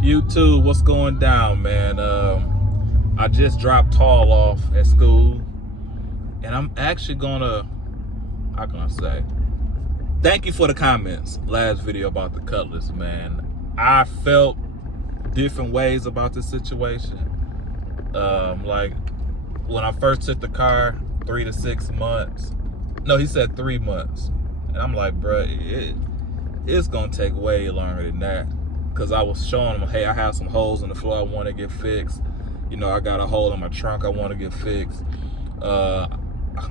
YouTube, what's going down, man? I just dropped Tall off at school, and I'm actually gonna, how can I say, thank you for the comments last video about the Cutlass, man. I felt different ways about this situation. Like when I first took the car, 3 to 6 months. No, he said 3 months, and I'm like, bruh, it's gonna take way longer than that. Because I was showing him, hey, I have some holes in the floor I want to get fixed. You know, I got a hole in my trunk I want to get fixed. I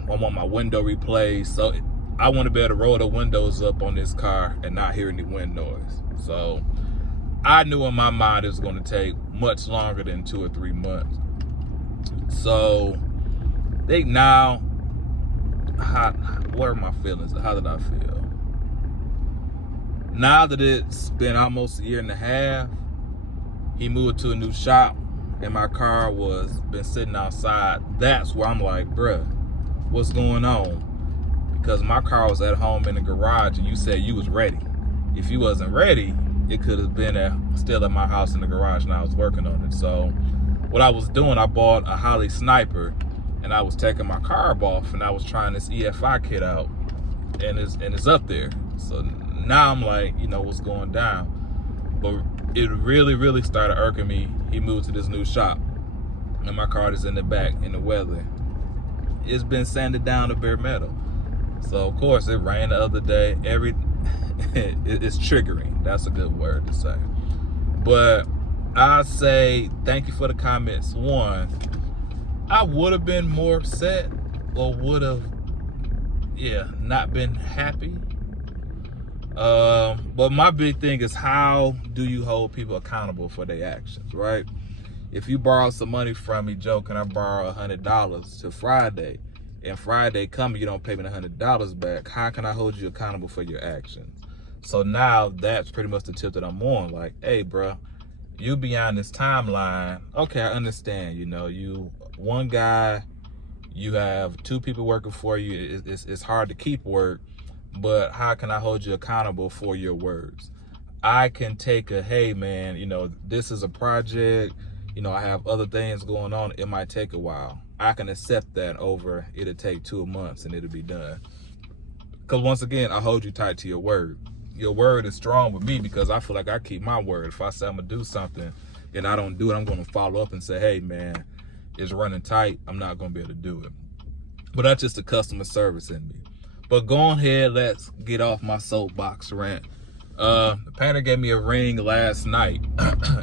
want my window replaced. So I want to be able to roll the windows up on this car and not hear any wind noise. So I knew in my mind it was going to take much longer than 2 or 3 months. So they now, what are my feelings? How did I feel? Now that it's been almost a year and a half, he moved to a new shop and my car was been sitting outside. That's where I'm like, bruh, what's going on? Because my car was at home in the garage and you said you was ready. If you wasn't ready, it could have been still at my house in the garage and I was working on it. So what I was doing, I bought a Holly Sniper and I was taking my carb off and I was trying this EFI kit out and it's up there. So now I'm like, you know, what's going down? But it really started irking me. He moved to this new shop and my car is in the back in the weather. It's been sanded down to bare metal. So of course it rained the other day. It's triggering. That's a good word to say. But I say thank you for the comments. One, I would have been more upset or would have, not been happy. But my big thing is, how do you hold people accountable for their actions, right? If you borrow some money from me, Joe, can I borrow $100 to Friday, and Friday coming, you don't pay me the $100 back, how can I hold you accountable for your actions? So now that's pretty much the tip that I'm on. Like, hey, bro, you beyond this timeline. Okay, I understand. You know, you one guy, you have 2 people working for you. It's hard to keep work. But how can I hold you accountable for your words? I can take a, hey man, you know, this is a project, you know, I have other things going on, it might take a while. I can accept that over, it'll take 2 months and it'll be done. Because once again, I hold you tight to your word. Your word is strong with me because I feel like I keep my word. If I say I'm gonna do something and I don't do it, I'm gonna follow up and say, hey man, it's running tight, I'm not gonna be able to do it. But that's just the customer service in me. But go ahead, let's get off my soapbox rant. The painter gave me a ring last night.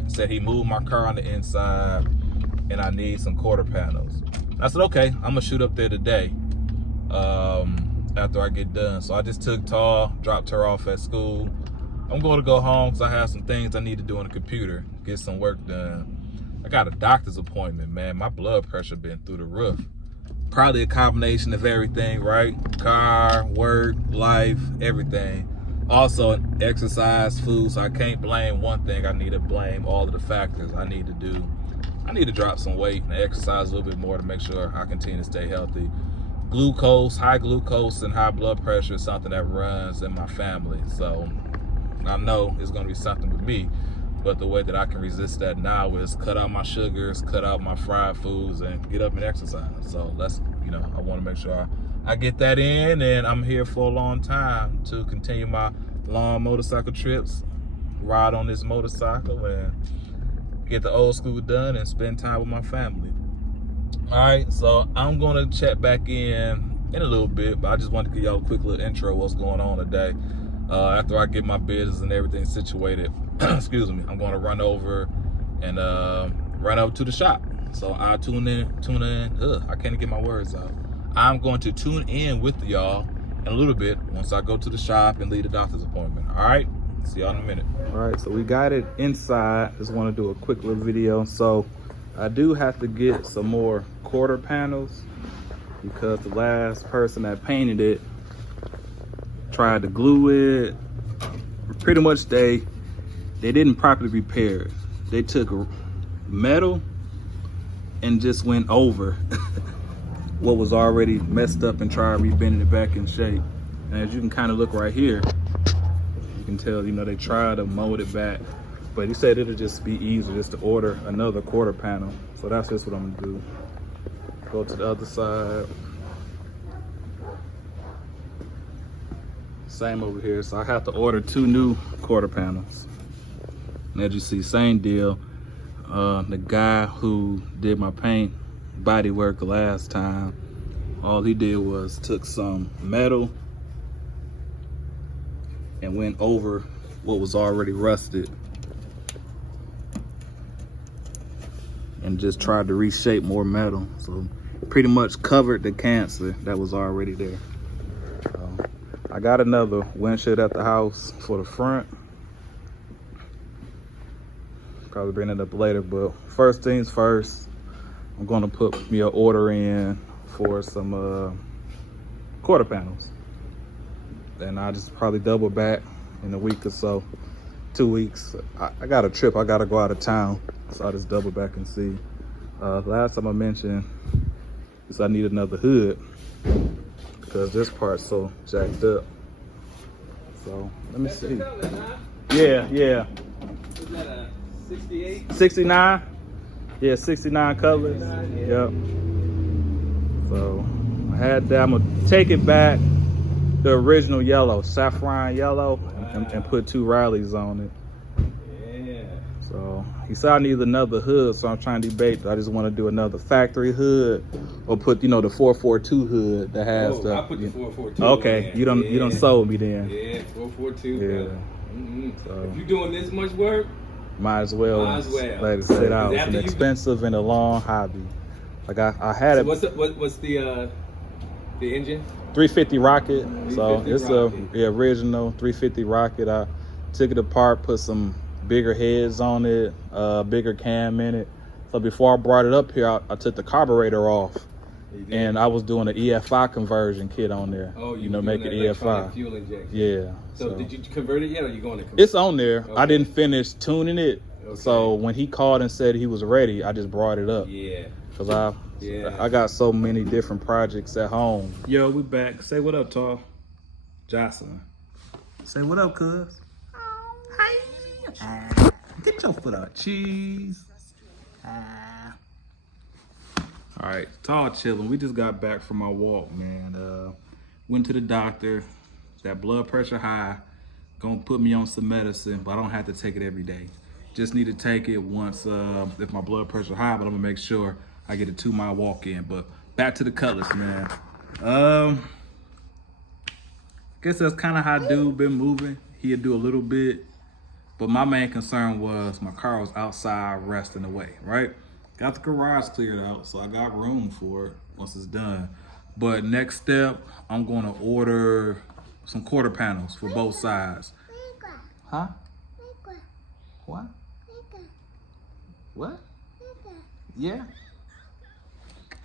Said he moved my car on the inside and I need some quarter panels. I said, okay, I'm gonna shoot up there today after I get done. So I just took Tall, dropped her off at school. I'm going to go home because I have some things I need to do on the computer, get some work done. I got a doctor's appointment, man. My blood pressure been through the roof. Probably a combination of everything, right? Car, work, life, everything. Also exercise, food, so I can't blame one thing. I need to blame all of the factors I need to do. I need to drop some weight and exercise a little bit more to make sure I continue to stay healthy. Glucose, high glucose and high blood pressure is something that runs in my family. So I know it's gonna be something with me. But the way that I can resist that now is cut out my sugars, cut out my fried foods, and get up and exercise. So let's, you know, I want to make sure I get that in, and I'm here for a long time to continue my long motorcycle trips, ride on this motorcycle, and get the old school done and spend time with my family. All right, so I'm going to check back in a little bit, but I just wanted to give y'all a quick little intro of what's going on today. After I get my business and everything situated, excuse me, I'm going to run over and run over to the shop. So I'll tune in. I can't get my words out. I'm going to tune in with y'all in a little bit once I go to the shop and leave the doctor's appointment. All right, see y'all in a minute. All right, so we got it inside. Just want to do a quick little video. So I do have to get some more quarter panels because the last person that painted it tried to glue it. Pretty much they didn't properly repair it. They took metal and just went over what was already messed up and tried rebending it back in shape. And as you can kind of look right here, you can tell, you know, they tried to mold it back But he said it'll just be easier just to order another quarter panel. So that's just what I'm gonna do. Go to the other side. Same over here. So I have to order 2 new quarter panels. And as you see, same deal. The guy who did my paint body work last time, all he did was took some metal and went over what was already rusted and just tried to reshape more metal. So pretty much covered the cancer that was already there. I got another windshield at the house for the front. Probably bring it up later, but first things first, I'm gonna put me an order in for some quarter panels. Then I just probably double back in a week or so, 2 weeks. I got a trip, I gotta go out of town, so I just double back and see. Last time I mentioned is I need another hood because this part's so jacked up. So let me see. Yeah. Is that a 68? 69? Yeah, 69 Cutlass. Yep. So I had that. I'm gonna take it back, the original yellow, saffron yellow, and put 2 Rileys on it. Yeah. So he said I need another hood, so I'm trying to debate. I just want to do another factory hood, or put the 442 hood that has I put the 442. Okay, you don't sold me then. Yeah, 442. Yeah. So, if you're doing this much work, might as well let it sit out. It's an expensive and a long hobby. Like I had it. So what's the engine? 350 Rocket. 350 so it's Rocket. the original 350 Rocket. I took it apart, put some bigger heads on it, bigger cam in it. So before I brought it up here, I took the carburetor off, and I was doing an EFI conversion kit on there. Oh, make it EFI. Fuel injection. Yeah. So did you convert it yet, or are you going to convert it? It's on there. Okay. I didn't finish tuning it. Okay. So when he called and said he was ready, I just brought it up. Yeah. Cause I got so many different projects at home. Yo, we back. Say what up, Tall. Jocelyn. Say what up, cuz. Hi. Get your foot out. Cheese. All right, Tall chilling. We just got back from our walk, man. Went to the doctor. That blood pressure high. Gonna put me on some medicine, but I don't have to take it every day. Just need to take it once if my blood pressure high, but I'm gonna make sure I get a 2-mile walk in. But back to the Cutlass, man. Guess that's kind of how dude been moving. He'd do a little bit, but my main concern was my car was outside resting away, right? Got the garage cleared out, so I got room for it once it's done. But next step, I'm gonna order some quarter panels for both sides. Huh? What? What? Yeah.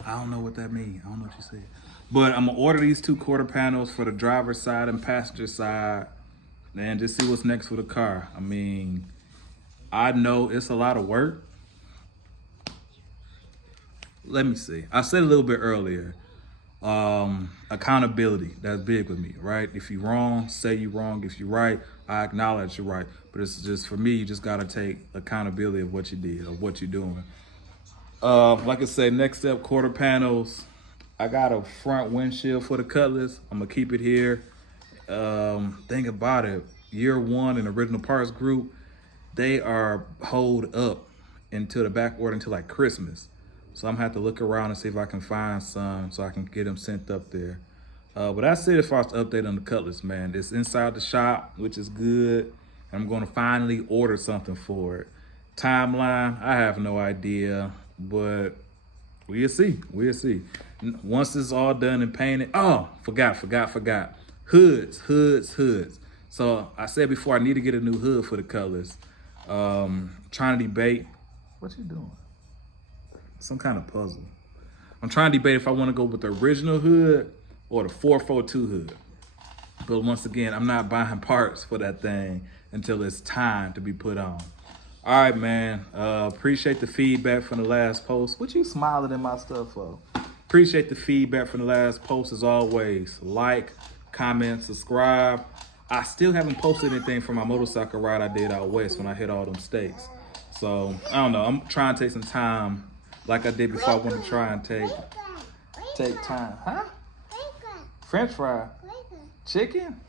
I don't know what that means. I don't know what you said. But I'm gonna order these 2 quarter panels for the driver's side and passenger side, and just see what's next for the car. I mean, I know it's a lot of work. Let me see. I said a little bit earlier, accountability, that's big with me, right? If you're wrong, say you're wrong. If you're right, I acknowledge you're right. But it's just, for me, you just gotta take accountability of what you did, of what you're doing. Like I said, next step, quarter panels. I got a front windshield for the Cutlass. I'm gonna keep it here. Think about it, year 1 in Original Parts Group, they are holed up until the back order until like Christmas. So I'm gonna have to look around and see if I can find some so I can get them sent up there. But that's it as far as the update on the Cutlass, man. It's inside the shop, which is good. I'm gonna finally order something for it. Timeline, I have no idea, but we'll see. Once it's all done and painted, forgot. Hoods. So I said before, I need to get a new hood for the Cutlass. Trying to debate, what you doing? Some kind of puzzle. I'm trying to debate if I want to go with the original hood or the 442 hood. But once again, I'm not buying parts for that thing until it's time to be put on. All right, man. Appreciate the feedback from the last post. What you smiling at my stuff for? Appreciate the feedback from the last post as always. Like, comment, subscribe. I still haven't posted anything from my motorcycle ride I did out west when I hit all them states. So I don't know. I'm trying to take some time, like I did before. I want to try and take time, huh? French fry, chicken.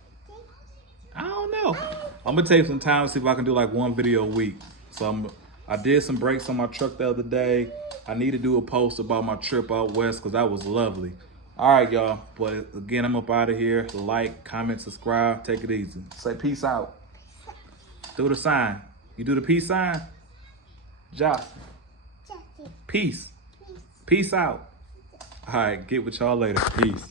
I don't know. I'm gonna take some time to see if I can do like one video a week. So I did some brakes on my truck the other day. I need to do a post about my trip out west because that was lovely. All right, y'all. But again, I'm up out of here. Like, comment, subscribe. Take it easy. Say peace out. Do the sign. You do the peace sign? Josh. Peace. Peace out. All right, get with y'all later. Peace.